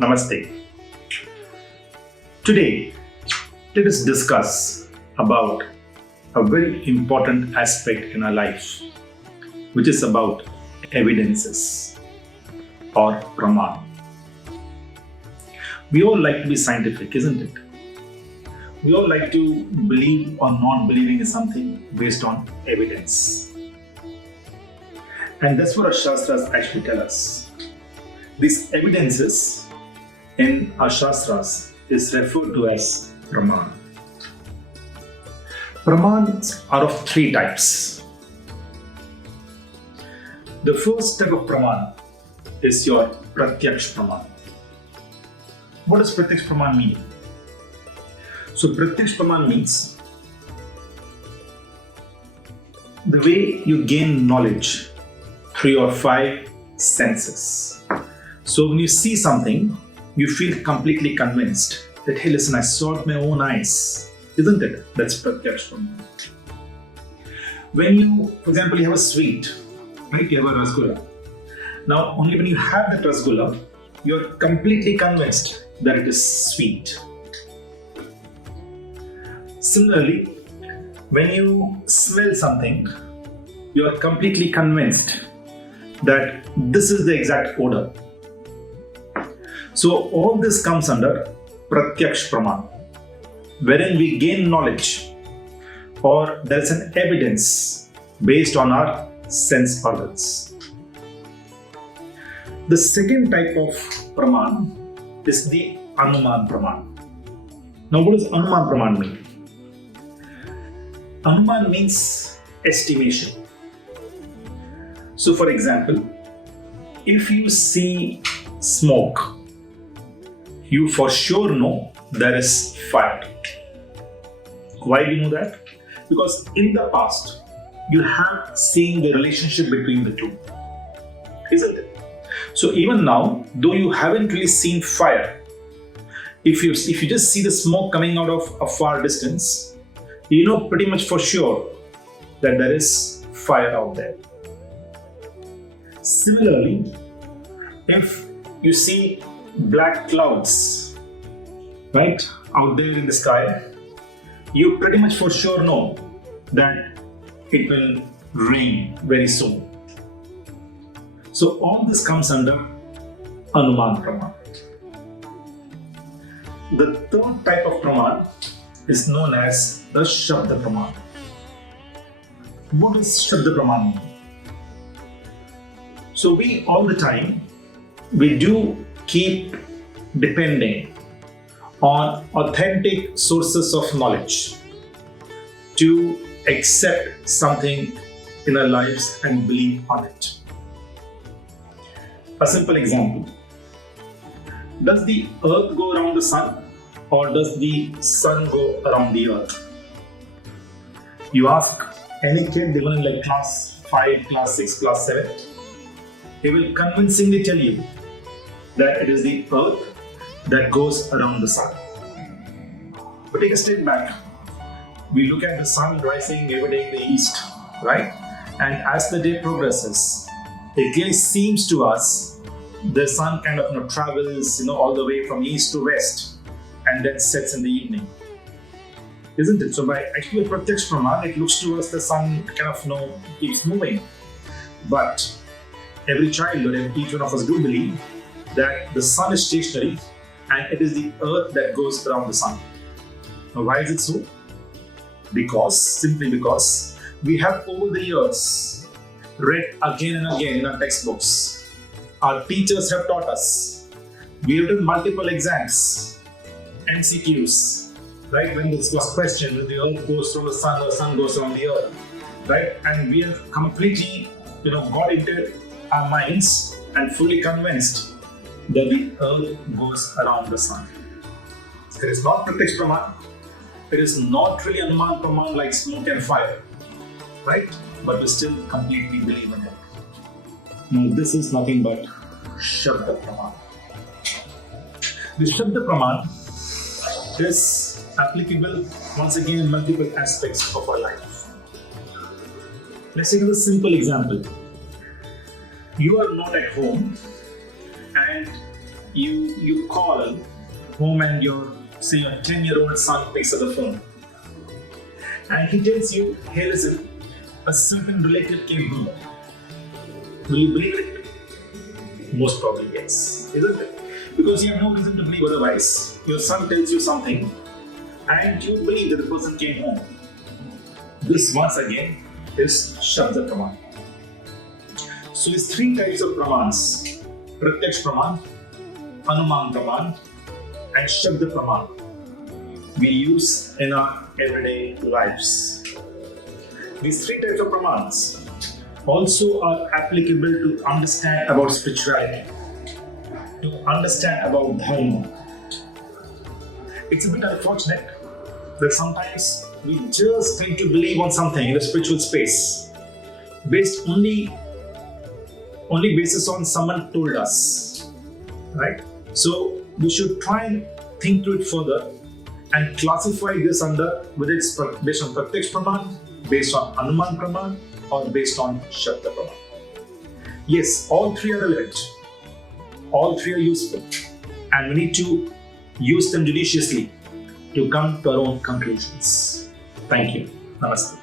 Namaste. Today, let us discuss about a very important aspect in our life, which is about evidences or Pramaan. We all like to be scientific, isn't it? We all like to believe or not believing in something based on evidence. And that's what our Shastras actually tell us. These evidences in our Shastras is referred to as Pramaan. Pramans are of three types. The first type of Pramaan is your Pratyaksh Pramaan. What does Pratyaksh Pramaan mean? So Pratyaksh Pramaan means the way you gain knowledge through your five senses. So when you see something, you feel completely convinced that, hey, listen, I saw it with my own eyes. Isn't it? That's Pratyaksh Pramaan. When you, for example, you have a sweet, right? You have a rasgulla. Now, only when you have that rasgulla, you're completely convinced that it is sweet. Similarly, when you smell something, you are completely convinced that this is the exact odor. So all this comes under Pratyaksh Pramaan, wherein we gain knowledge or there is an evidence based on our sense organs. The second type of Pramaan is the Anuman Pramaan. Now what does Anuman Pramaan mean? Anuman means estimation. So for example, if you see smoke, you for sure know there is fire. Why do you know that? Because in the past, you have seen the relationship between the two. Isn't it? So even now, though you haven't really seen fire, if you just see the smoke coming out of a far distance, you know pretty much for sure that there is fire out there. Similarly, if you see black clouds, right, out there in the sky, you pretty much for sure know that it will rain very soon. So all this comes under Anuman Pramaan. The third type of Pramaan is known as the Shabda Pramaan. What does Shabda Pramaan mean? So we all the time, we do keep depending on authentic sources of knowledge to accept something in our lives and believe on it. A simple example. Does the earth go around the sun or does the sun go around the earth? You ask any kid, even in like class 5, class 6, class 7, they will convincingly tell you that it is the earth that goes around the sun. But take a step back. We look at the sun rising every day in the east, right? And as the day progresses, it clearly seems to us the sun kind of travels all the way from east to west and then sets in the evening. Isn't it? So by actually a Pratyaksh Pramaan, it looks to us the sun kind of keeps moving. But every child or each one of us do believe that the sun is stationary and it is the earth that goes around the sun. Now why is it so? Simply because we have over the years read again and again in our textbooks. Our teachers have taught us. We have done multiple exams, MCQs, right? When this was questioned, when the earth goes from the sun or the sun goes around the earth, right? And we have completely, got into our minds and fully convinced that the earth goes around the sun. It is not Pratyaksh Pramaan. It is not really Anuman Pramaan like smoke and fire, right? But we still completely believe in it. Now this is nothing but Shabda Pramaan. The Shabda Pramaan is applicable once again in multiple aspects of our life. Let's take a simple example. You are not at home and you call home and your 10-year-old son picks up the phone and he tells you, hey listen, a certain relative came home. Will you believe it? Most probably yes, isn't it? Because you have no reason to believe otherwise. Your son tells you something and you believe that the person came home. This once again is Shabda Pramaan. So there's 3 types of Pramaans: Pratyaksh Pramaan, Anuman Pramaan and Shabda Pramaan we use in our everyday lives. These 3 types of Pramaans also are applicable to understand about spirituality, to understand about Dharma. It's a bit unfortunate that sometimes we just tend to believe on something in the spiritual space based only basis on someone told us, right? So we should try and think through it further and classify this under whether it's based on Pratyaksh Pramaan, based on Anuman Pramaan or based on Shabda Pramaan. Yes, all 3 are relevant, all 3 are useful, and we need to use them judiciously to come to our own conclusions. Thank you. Namaste.